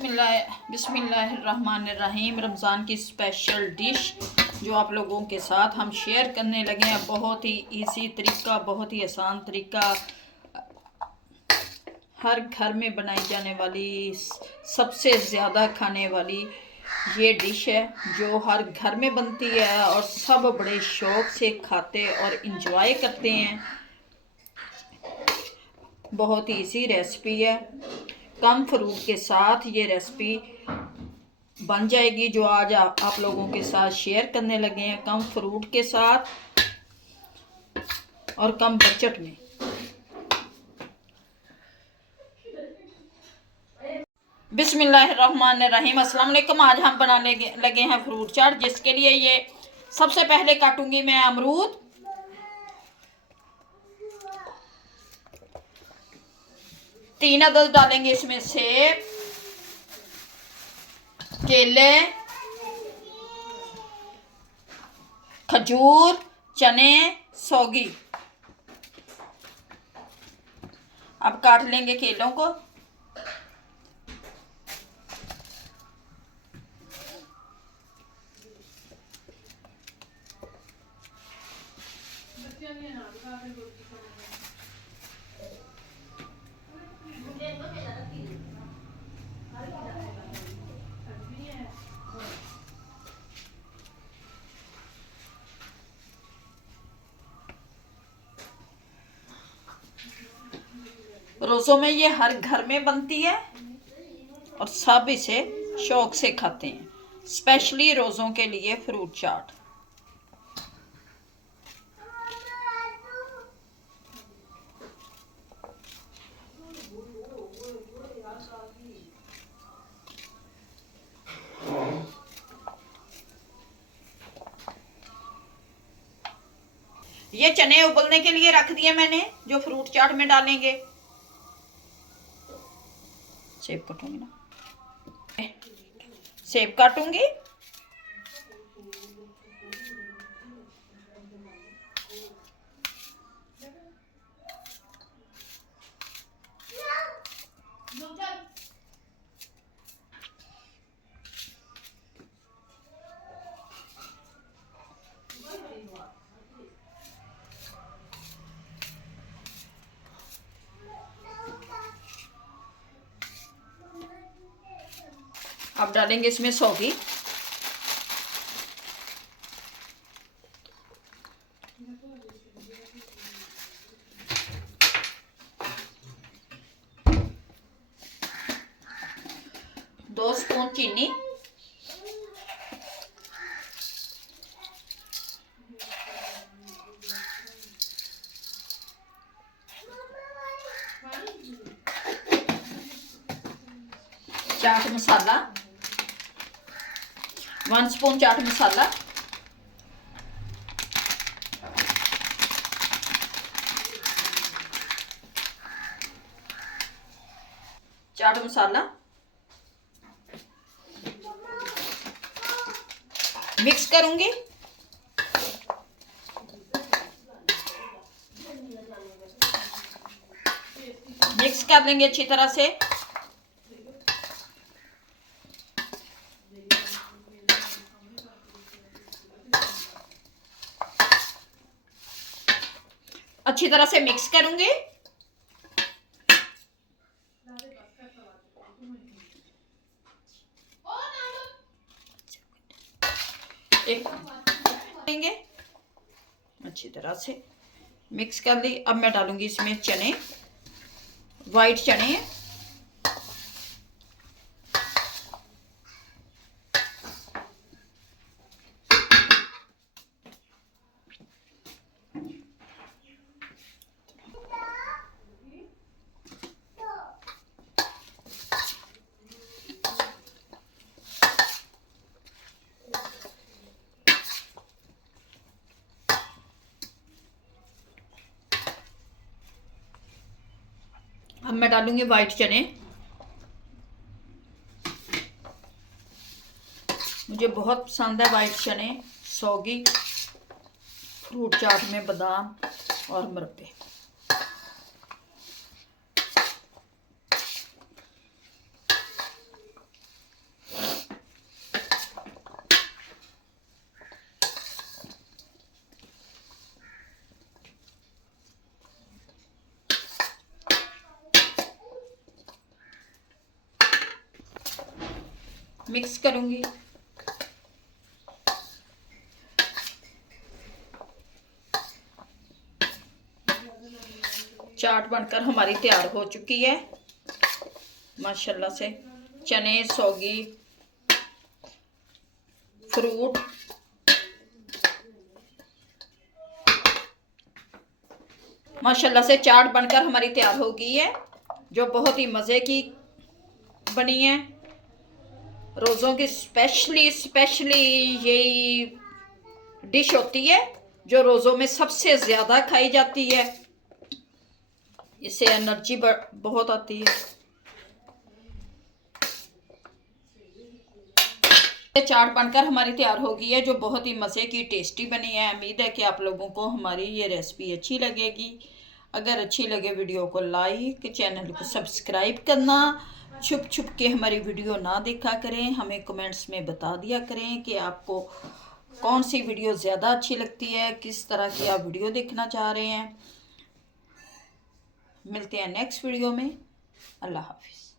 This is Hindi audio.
बिस्मिल्लाहिर्रहमानिर्रहीम। रमज़ान की स्पेशल डिश जो आप लोगों के साथ हम शेयर करने लगे हैं। बहुत ही इजी तरीका, बहुत ही आसान तरीका, हर घर में बनाई जाने वाली, सबसे ज़्यादा खाने वाली ये डिश है जो हर घर में बनती है और सब बड़े शौक़ से खाते और इंजॉय करते हैं। बहुत ही इजी रेसिपी है। कम फ्रूट के साथ ये रेसिपी बन जाएगी जो आज आप लोगों के साथ शेयर करने लगे हैं। कम फ्रूट के साथ और कम बजट में। बिस्मिल्लाहिर्रहमानिर्रहीम। अस्सलाम वालेकुम। आज हम बनाने लगे हैं फ्रूट चाट, जिसके लिए ये सबसे पहले काटूंगी मैं अमरूद, तीन अदद डालेंगे इसमें सेब, केले, खजूर, चने, सौगी। अब काट लेंगे केलों को। रोज़ों में ये हर घर में बनती है और सब इसे शौक से खाते हैं। स्पेशली रोज़ों के लिए फ्रूट चाट। ये चने उबलने के लिए रख दिए मैंने, जो फ्रूट चाट में डालेंगे। सेब काटूंगी ना, सेब काटूंगी। अब डालेंगे इसमें सौगी। दो स्पून चीनी, चाट मसाला, 1 स्पून चाट मसाला, चाट मसाला मिक्स करूंगी। मिक्स कर लेंगे अच्छी तरह से। अच्छी तरह से मिक्स करूंगी। एक लेंगे, अच्छी तरह से मिक्स कर ली। अब मैं डालूंगी इसमें चने, वाइट चने। अब मैं डालूंगी वाइट चने। मुझे बहुत पसंद है वाइट चने, सौगी, फ्रूट चाट में बादाम और मुरब्बे। मिक्स करूंगी। चाट बनकर हमारी तैयार हो चुकी है माशाल्लाह से। चने, सौगी, फ्रूट, माशाल्लाह से चाट बनकर हमारी तैयार हो गई है, जो बहुत ही मज़े की बनी है। रोज़ों की स्पेशली यही डिश होती है जो रोज़ों में सबसे ज़्यादा खाई जाती है। इससे एनर्जी बहुत आती है। चाट बनकर हमारी तैयार हो गई है, जो बहुत ही मज़े की टेस्टी बनी है। उम्मीद है कि आप लोगों को हमारी ये रेसिपी अच्छी लगेगी। अगर अच्छी लगे वीडियो को लाइक, चैनल को सब्सक्राइब करना। छुप छुप के हमारी वीडियो ना देखा करें, हमें कमेंट्स में बता दिया करें कि आपको कौन सी वीडियो ज़्यादा अच्छी लगती है, किस तरह की आप वीडियो देखना चाह रहे हैं। मिलते हैं नेक्स्ट वीडियो में। अल्लाह हाफिज़।